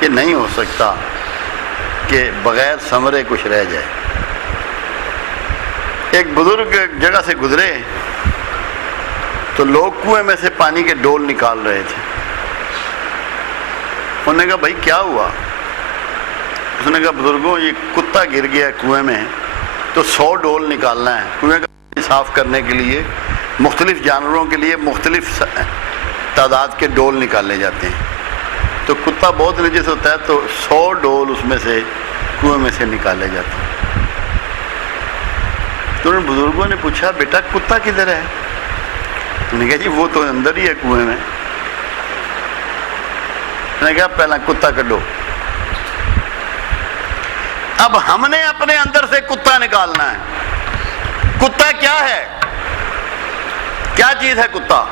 کہ نہیں ہو سکتا کہ بغیر ثمرے کچھ رہ جائے۔ ایک بزرگ ایک جگہ سے گزرے تو لوگ کنویں میں سے پانی کے ڈول نکال رہے تھے۔ انہوں نے کہا بھائی کیا ہوا؟ اس نے کہا بزرگوں یہ کتا گر گیا کنویں میں تو 100 ڈول نکالنا ہے۔ کنویں کا پانی صاف کرنے کے لیے مختلف جانوروں کے لیے مختلف تعداد کے ڈول نکالے جاتے ہیں، تو کتا بہت نجس ہوتا ہے تو 100 ڈول اس میں سے کنویں میں سے نکالے جاتے ہیں۔ تو ان بزرگوں نے پوچھا بیٹا کتا کدھر ہے؟ انہوں نے کہا جی وہ تو اندر ہی ہے کنویں میں۔ میں نے کہا پہلا کتا کڈو۔ اب ہم نے اپنے اندر سے کتا نکالنا ہے۔ کتا کیا ہے؟ کیا چیز ہے کتا؟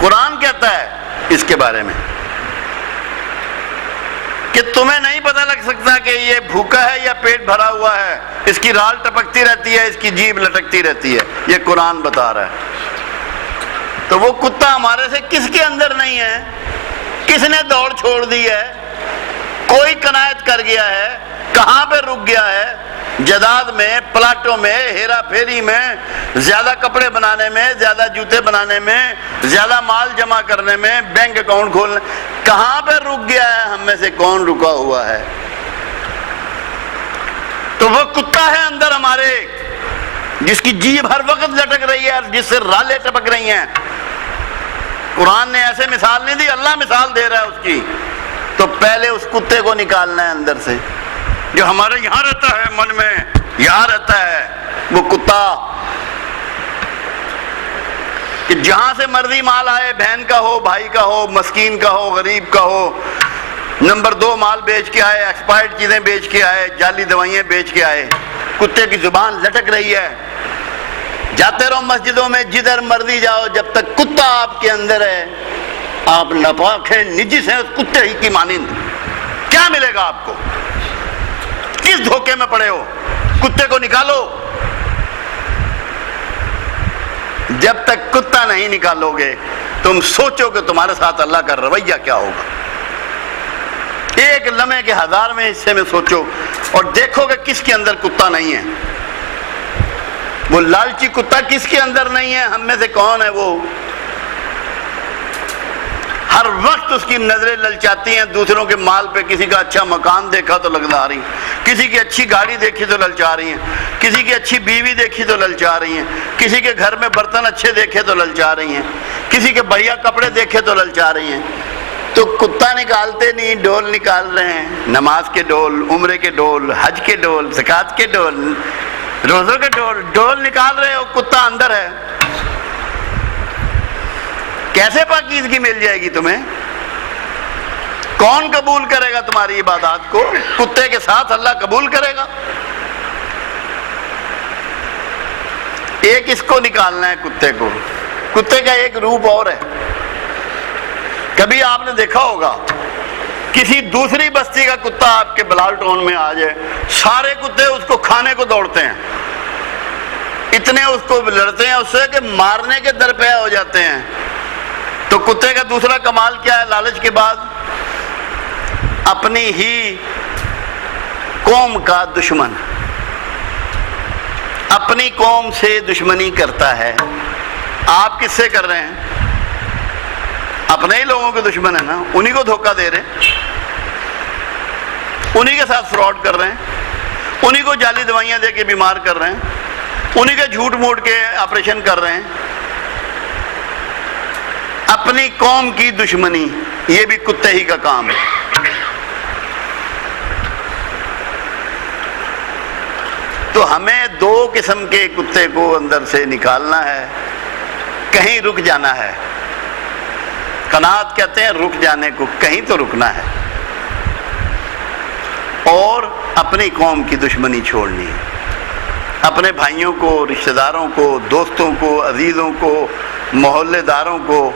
قرآن کہتا ہے اس کے بارے میں کہ تمہیں نہیں پتہ لگ سکتا کہ یہ بھوکا ہے یا پیٹ بھرا ہوا ہے، اس کی رال ٹپکتی رہتی ہے، اس کی جیب لٹکتی رہتی ہے، یہ قرآن بتا رہا ہے۔ تو وہ کتا ہمارے سے کس کے اندر نہیں ہے؟ کس نے دوڑ چھوڑ دی ہے؟ کوئی قناعت کر گیا ہے؟ کہاں پہ رک گیا ہے؟ جداد میں، پلاٹوں میں، ہیرا پھیری میں، زیادہ کپڑے بنانے میں، زیادہ جوتے بنانے میں، زیادہ مال جمع کرنے میں، بینک اکاؤنٹ کھولنے، کہاں پہ رک گیا ہے؟ ہم میں سے کون رکا ہوا ہے؟ تو وہ کتا ہے اندر ہمارے، جس کی جیب ہر وقت لٹک رہی ہے اور جس سے رالیں ٹپک رہی ہیں۔ قرآن نے ایسے مثال نہیں دی، اللہ مثال دے رہا ہے اس کی۔ تو پہلے اس کتے کو نکالنا ہے اندر سے، جو ہمارے یہاں رہتا ہے، من میں یہاں رہتا ہے وہ کتا، کہ جہاں سے مرضی مال آئے، بہن کا ہو، بھائی کا ہو، مسکین کا ہو، غریب کا ہو، نمبر 2 مال بیچ کے آئے، ایکسپائرڈ چیزیں بیچ کے آئے، جعلی دوائیاں بیچ کے آئے، کتے کی زبان لٹک رہی ہے۔ جاتے رہو مسجدوں میں، جدھر مرضی جاؤ، جب تک کتا آپ کے اندر ہے آپ ناپاک ہیں، نجس ہیں، اس کتے ہی کی مانند۔ کیا ملے گا آپ کو؟ کس دھوکے میں پڑے ہو؟ کتے کو نکالو۔ جب تک کتا نہیں نکالو گے تم سوچو کہ تمہارے ساتھ اللہ کا رویہ کیا ہوگا۔ ایک لمحے کے 1000ویں حصے میں سوچو اور دیکھو کہ کس کے اندر کتا نہیں ہے۔ وہ لالچی کتا کس کے اندر نہیں ہے؟ ہم میں سے کون ہے وہ؟ ہر وقت اس کی نظریں للچاتی ہیں دوسروں کے مال پہ۔ کسی کا اچھا مکان دیکھا تو للچا رہی ہیں، کسی کی اچھی گاڑی دیکھی تو للچا رہی ہیں، کسی کی اچھی بیوی دیکھی تو للچا رہی ہیں، کسی کے گھر میں برتن اچھے دیکھے تو للچا رہی ہیں، کسی کے بڑھیا کپڑے دیکھے تو للچا رہی ہیں۔ تو کتا نکالتے نہیں، ڈول نکال رہے ہیں، نماز کے ڈول، عمرے کے ڈول، حج کے ڈول، زکوٰۃ کے ڈول، روزوں کے ڈول نکال رہے ہو، کتا اندر ہے۔ کیسے پاکیزگی مل جائے گی تمہیں؟ کون قبول کرے گا تمہاری عبادات کو؟ کتے کے ساتھ اللہ قبول کرے گا؟ ایک اس کو نکالنا ہے، کتے کو۔ کتے کا ایک روپ اور ہے۔ کبھی آپ نے دیکھا ہوگا کسی دوسری بستی کا کتا آپ کے بلال ٹون میں آ جائے، سارے کتے اس کو کھانے کو دوڑتے ہیں، اتنے اس کو لڑتے ہیں اس سے کہ مارنے کے درپے ہو جاتے ہیں۔ تو کتے کا دوسرا کمال کیا ہے لالچ کے بعد؟ اپنی ہی قوم کا دشمن، اپنی قوم سے دشمنی کرتا ہے۔ آپ کس سے کر رہے ہیں؟ اپنے ہی لوگوں کے دشمن ہیں نا، انہی کو دھوکہ دے رہے ہیں، انہی کے ساتھ فراڈ کر رہے ہیں، انہی کو جعلی دوائیاں دے کے بیمار کر رہے ہیں، انہی کے جھوٹ موٹ کے آپریشن کر رہے ہیں۔ اپنی قوم کی دشمنی، یہ بھی کتے ہی کا کام ہے۔ تو ہمیں 2 قسم کے کتے کو اندر سے نکالنا ہے، کہیں رک جانا ہے۔ قناعت کہتے ہیں رک جانے کو، کہیں تو رکنا ہے، اور اپنی قوم کی دشمنی چھوڑنی ہے۔ اپنے بھائیوں کو، رشتہ داروں کو، دوستوں کو، عزیزوں کو، محلے داروں کو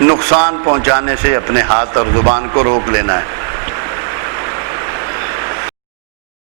نقصان پہنچانے سے اپنے ہاتھ اور زبان کو روک لینا ہے۔